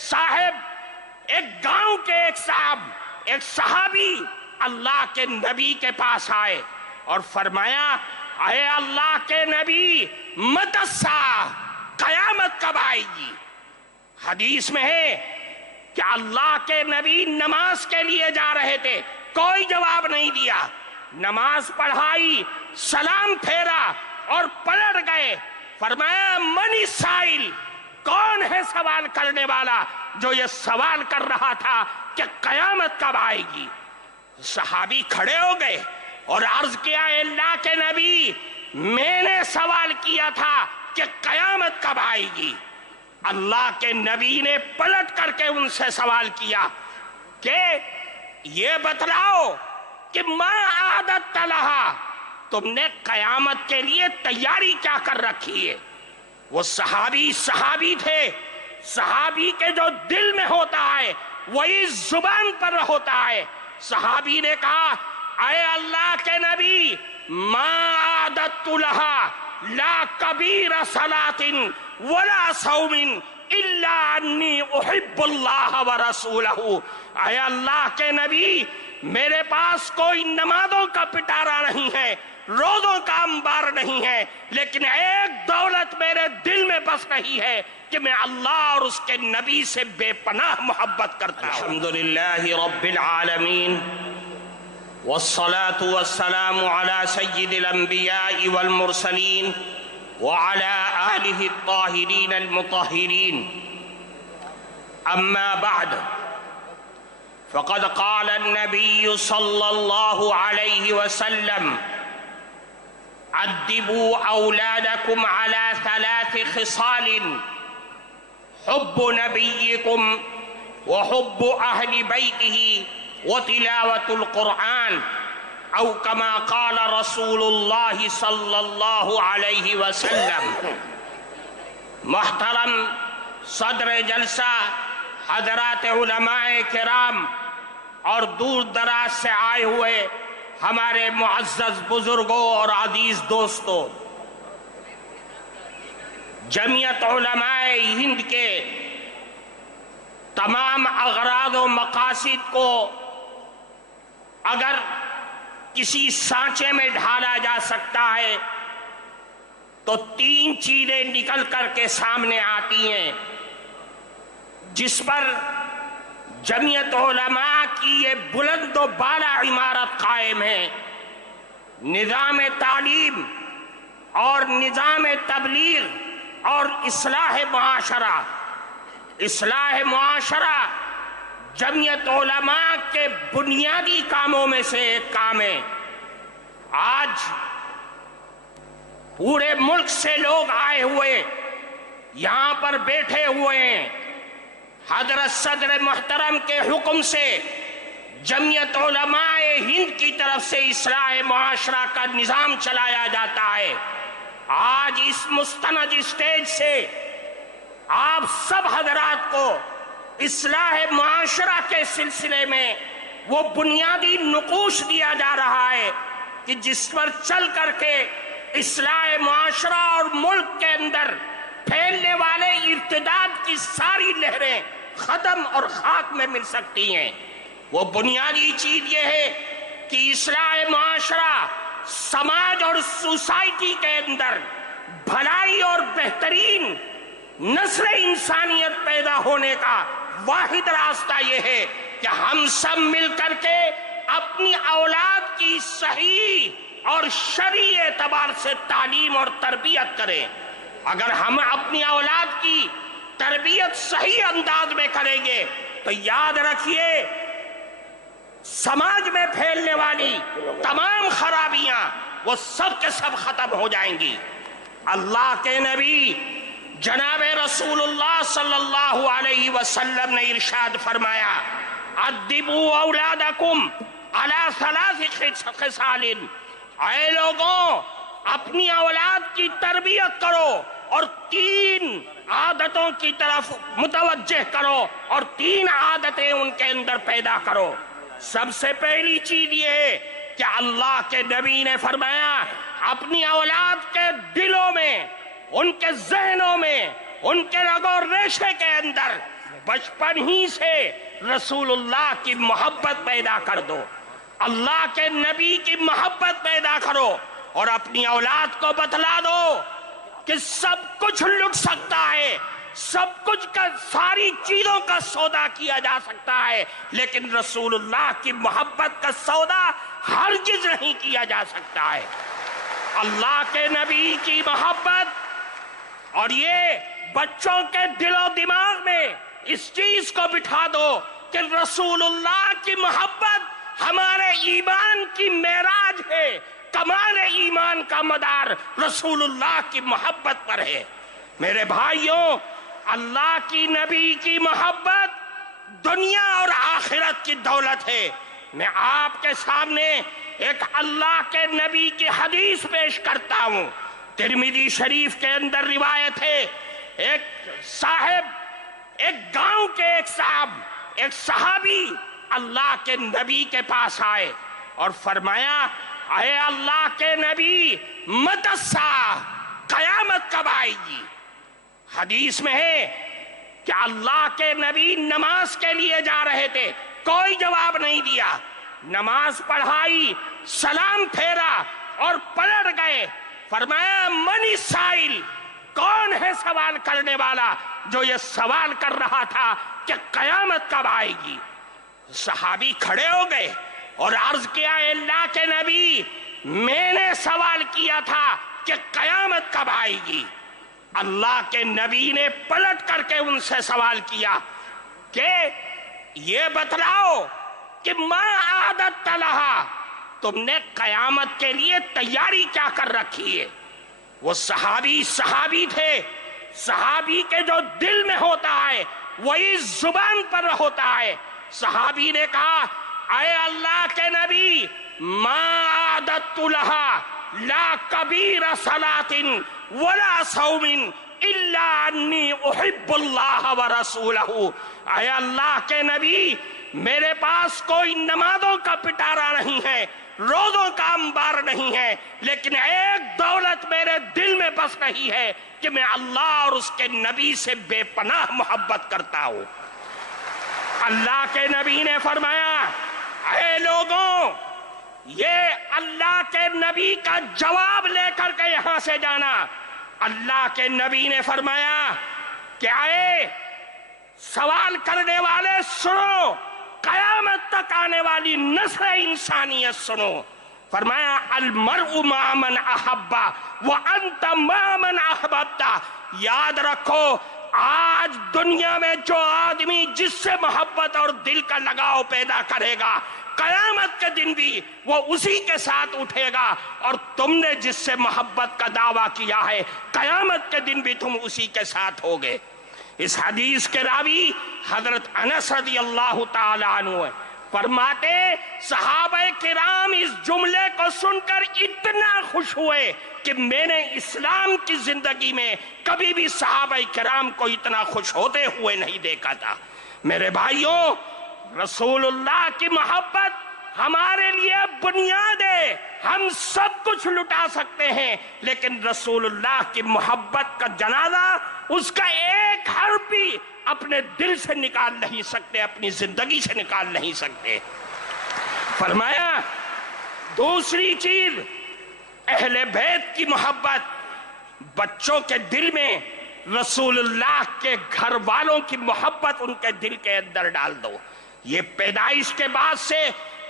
صاحب، ایک گاؤں کے ایک صحابی اللہ کے نبی کے پاس آئے اور فرمایا، اے اللہ کے نبی، متی الساعہ، قیامت کب آئے گی؟ حدیث میں ہے کہ اللہ کے نبی نماز کے لیے جا رہے تھے، کوئی جواب نہیں دیا، نماز پڑھائی، سلام پھیرا اور پلٹ گئے۔ فرمایا، من السائل، کون ہے سوال کرنے والا جو یہ سوال کر رہا تھا کہ قیامت کب آئے گی؟ صحابی کھڑے ہو گئے اور عرض کیا، اے اللہ کے نبی، میں نے سوال کیا تھا کہ قیامت کب آئے گی۔ اللہ کے نبی نے پلٹ کر کے ان سے سوال کیا کہ یہ بتلاؤ کہ ما اعددت لہا، تم نے قیامت کے لیے تیاری کیا کر رکھی ہے؟ وہ صحابی تھے، صحابی کے جو دل میں ہوتا ہے وہی زبان پر ہوتا ہے۔ صحابی نے کہا، اے اللہ کے نبی، ما اعددت لہا لا کبیر صلاۃ ولا صوم الا انی احب اللہ ورسولہ۔ اے اللہ کے نبی، میرے پاس کوئی نمازوں کا پٹارا نہیں ہے، روزوں کا انبار نہیں ہے، لیکن ایک دولت میرے دل میں بس رہی ہے کہ میں اللہ اور اس کے نبی سے بے پناہ محبت کرتا ہوں۔ الحمدللہ رب العالمین، والصلاة والسلام على سید الانبیاء والمرسلین وعلى آلہ الطاہرین المطہرین، اما بعد، فقد قال النبی صلی اللہ علیہ وسلم، ادبوا اولادکم على 3 خصال، حب نبیکم وحب اہل بیتہ وتلاوۃ القرآن، او کما قال رسول اللہ صلی اللہ علیہ وسلم۔ محترم صدر جلسہ، حضرات علماء کرام اور دور دراز سے آئے ہوئے ہمارے معزز بزرگوں اور عزیز دوستوں، جمعیت علماء ہند کے تمام اغراض و مقاصد کو اگر کسی سانچے میں ڈھالا جا سکتا ہے تو 3 چیزیں نکل کر کے سامنے آتی ہیں جس پر جمعیت علماء کی یہ بلند و بالا عمارت قائم ہے: نظام تعلیم اور نظام تبلیغ اور اصلاح معاشرہ۔ اصلاح معاشرہ جمعیت علماء کے بنیادی کاموں میں سے ایک کام ہے۔ آج پورے ملک سے لوگ آئے ہوئے یہاں پر بیٹھے ہوئے ہیں۔ حضرت صدر محترم کے حکم سے جمعیت علماء ہند کی طرف سے اصلاح معاشرہ کا نظام چلایا جاتا ہے۔ آج اس مستند اسٹیج سے آپ سب حضرات کو اصلاح معاشرہ کے سلسلے میں وہ بنیادی نقوش دیا جا رہا ہے کہ جس پر چل کر کے اصلاح معاشرہ اور ملک کے اندر پھیلنے والے ارتداد کی ساری لہریں ختم اور خاک میں مل سکتی ہیں۔ وہ بنیادی چیز یہ ہے کہ اصلاح معاشرہ سماج اور سوسائٹی کے اندر بھلائی اور بہترین نسل انسانیت پیدا ہونے کا واحد راستہ یہ ہے کہ ہم سب مل کر کے اپنی اولاد کی صحیح اور شرعی اعتبار سے تعلیم اور تربیت کریں۔ اگر ہم اپنی اولاد کی تربیت صحیح انداز میں کریں گے تو یاد رکھیے سماج میں پھیلنے والی تمام خرابیاں وہ سب کے سب ختم ہو جائیں گی۔ اللہ کے نبی جناب رسول اللہ صلی اللہ علیہ وسلم نے ارشاد فرمایا، ادبوا اولادکم علی 3 خصال، اے لوگوں اپنی اولاد کی تربیت کرو اور 3 عادتوں کی طرف متوجہ کرو اور 3 عادتیں ان کے اندر پیدا کرو۔ سب سے پہلی چیز یہ ہے کہ اللہ کے نبی نے فرمایا اپنی اولاد کے دلوں میں، ان کے ذہنوں میں، ان کے رگ و ریشے کے اندر بچپن ہی سے رسول اللہ کی محبت پیدا کر دو، اللہ کے نبی کی محبت پیدا کرو، اور اپنی اولاد کو بتلا دو کہ سب کچھ لٹ سکتا ہے، سب کچھ کا ساری چیزوں کا سودا کیا جا سکتا ہے، لیکن رسول اللہ کی محبت کا سودا ہرگز نہیں کیا جا سکتا ہے۔ اللہ کے نبی کی محبت، اور یہ بچوں کے دل و دماغ میں اس چیز کو بٹھا دو کہ رسول اللہ کی محبت ہمارے ایمان کی معراج ہے، کمال ایمان کا مدار رسول اللہ کی محبت پر ہے۔ میرے بھائیوں، اللہ کی نبی کی محبت دنیا اور آخرت کی دولت ہے۔ میں آپ کے سامنے ایک اللہ کے نبی کی حدیث پیش کرتا ہوں۔ ترمذی شریف کے اندر روایت ہے، ایک گاؤں کے ایک صحابی اللہ کے نبی کے پاس آئے اور فرمایا، اے اللہ کے نبی، متی الساعہ، قیامت کب آئے گی؟ حدیث میں ہے کہ اللہ کے نبی نماز کے لیے جا رہے تھے، کوئی جواب نہیں دیا، نماز پڑھائی، سلام پھیرا اور پلٹ گئے۔ فرمایا، من السائل، کون ہے سوال کرنے والا جو یہ سوال کر رہا تھا کہ قیامت کب آئے گی؟ صحابی کھڑے ہو گئے اور عرض کیا، اے اللہ کے نبی، میں نے سوال کیا تھا کہ قیامت کب آئے گی۔ اللہ کے نبی نے پلٹ کر کے ان سے سوال کیا کہ یہ بتلاؤ کہ ما اعددت لہا، تم نے قیامت کے لیے تیاری کیا کر رکھی ہے؟ وہ صحابی تھے، صحابی کے جو دل میں ہوتا ہے وہی زبان پر ہوتا ہے۔ صحابی نے کہا، اے اللہ کے نبی، ما اعددت لہا لا کبیر صلاۃ ولا صوم الا انی احب اللہ ورسولہ۔ اے اللہ کے نبی، میرے پاس کوئی نمازوں کا پٹارا نہیں ہے، روزوں کا انبار نہیں ہے، لیکن ایک دولت میرے دل میں بس رہی ہے کہ میں اللہ اور اس کے نبی سے بے پناہ محبت کرتا ہوں۔ اللہ کے نبی نے فرمایا، اے لوگوں، یہ اللہ کے نبی کا جواب لے کر کے یہاں سے جانا۔ اللہ کے نبی نے فرمایا کہ اے سوال کرنے والے سنو، قیامت تک آنے والی نسل انسانیت سنو۔ فرمایا، المرء مع من احب وانت مع من احببت۔ یاد رکھو، آج دنیا میں جو آدمی جس سے محبت اور دل کا لگاؤ پیدا کرے گا، قیامت کے دن بھی وہ اسی کے ساتھ اٹھے گا، اور تم نے جس سے محبت کا دعویٰ کیا ہے، قیامت کے دن بھی تم اسی کے ساتھ ہوگے۔ اس حدیث کے راوی حضرت انس رضی اللہ تعالی عنہ ہے، فرماتے صحابہ کرام اس جملے کو سن کر اتنا خوش ہوئے کہ میں نے اسلام کی زندگی میں کبھی بھی صحابہ کرام کو اتنا خوش ہوتے ہوئے نہیں دیکھا تھا۔ میرے بھائیوں، رسول اللہ کی محبت ہمارے لیے بنیاد ہے۔ ہم سب کچھ لٹا سکتے ہیں، لیکن رسول اللہ کی محبت کا جنازہ، اس کا ایک حرف بھی اپنے دل سے نکال نہیں سکتے، اپنی زندگی سے نکال نہیں سکتے۔ فرمایا، دوسری چیز، اہل بیت کی محبت، بچوں کے دل میں رسول اللہ کے گھر والوں کی محبت ان کے دل کے اندر ڈال دو۔ یہ پیدائش کے بعد سے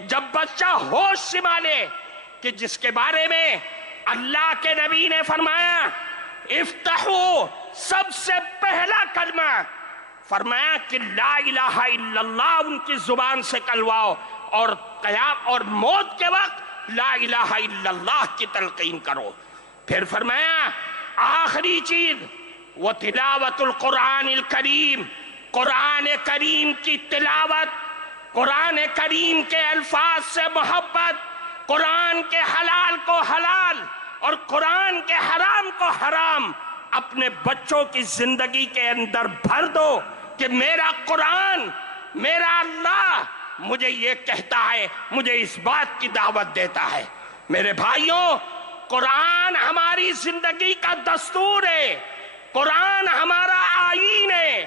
جب بچہ ہوش سنبھالے کہ جس کے بارے میں اللہ کے نبی نے فرمایا، افتحوا، سب سے پہلا کلمہ فرمایا کہ لا الہ الا اللہ ان کی زبان سے کلواؤ، اور قیام اور موت کے وقت لا الہ الا اللہ کی تلقین کرو۔ پھر فرمایا آخری چیز، وہ تلاوت القرآن الکریم، قرآن کریم کی تلاوت، قرآن کریم کے الفاظ سے محبت، قرآن کے حلال کو حلال اور قرآن کے حرام کو حرام اپنے بچوں کی زندگی کے اندر بھر دو کہ میرا قرآن، میرا اللہ مجھے یہ کہتا ہے، مجھے اس بات کی دعوت دیتا ہے۔ میرے بھائیوں، قرآن ہماری زندگی کا دستور ہے، قرآن ہمارا آئین ہے،